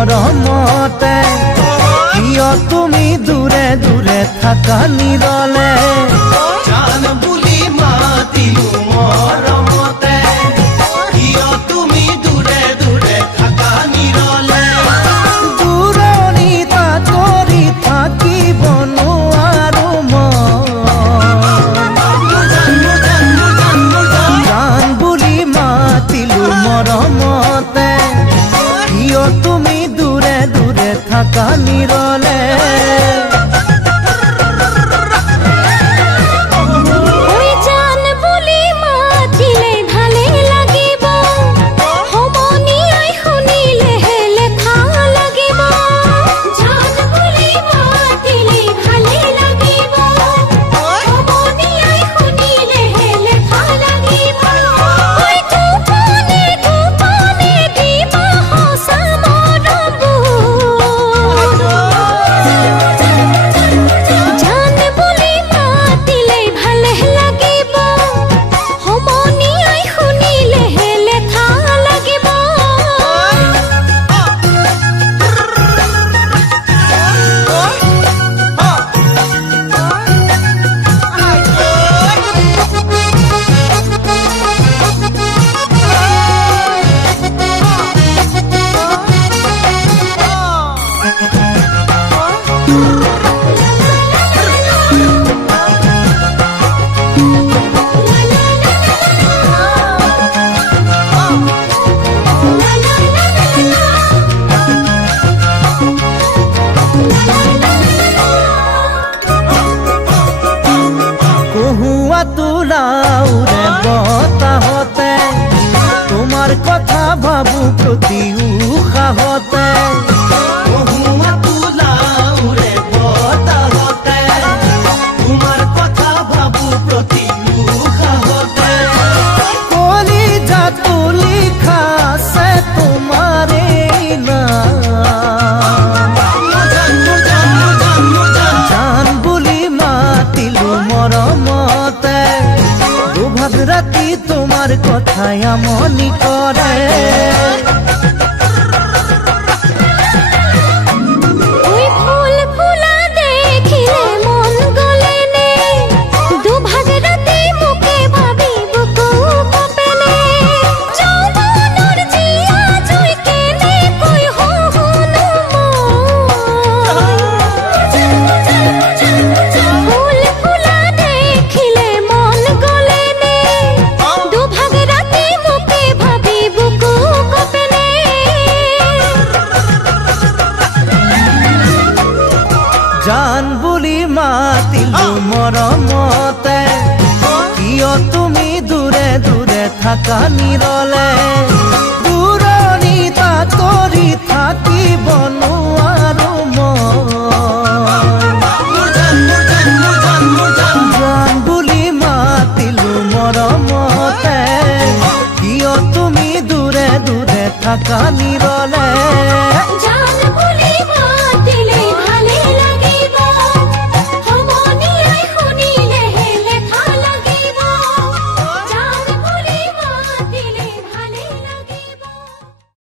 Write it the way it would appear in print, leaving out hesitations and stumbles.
মৰমতে কিয় তুমি দূৰে দূৰে থাকা নিৰলে জান বুলি মাতিলো মৰমতে কিয় তুমি দূৰে দূৰে থাকা নিৰলে দূৰণিত কৰি থাকিব নোৱাৰো জান বুলি মাতিলো মৰমতে কিয় তুমি দূৰে দূৰে থাকা নিৰলে তুলাউরে বতাহতে তোমার কথা ভাবু প্রতি উৎসাহতে তুলাউরে বতাহতে তোমার কথা ভাবু প্রতি উৎসাহতে কলিজা তুলি খাছে তোমারে না জান বুলি মাতিলো মৰমতে দুভাগ ৰাতি তোমাৰ কথায় আমনি কৰে জান বুলি মাতিলো মৰমতে কিয় তুমি দূৰে দূৰে থাকা নিৰলে দূৰণিত কৰি থাকিব নোৱাৰো জান বুলি মাতিলো মৰমতে কিয় তুমি দূৰে দূৰে থাকা নিৰলে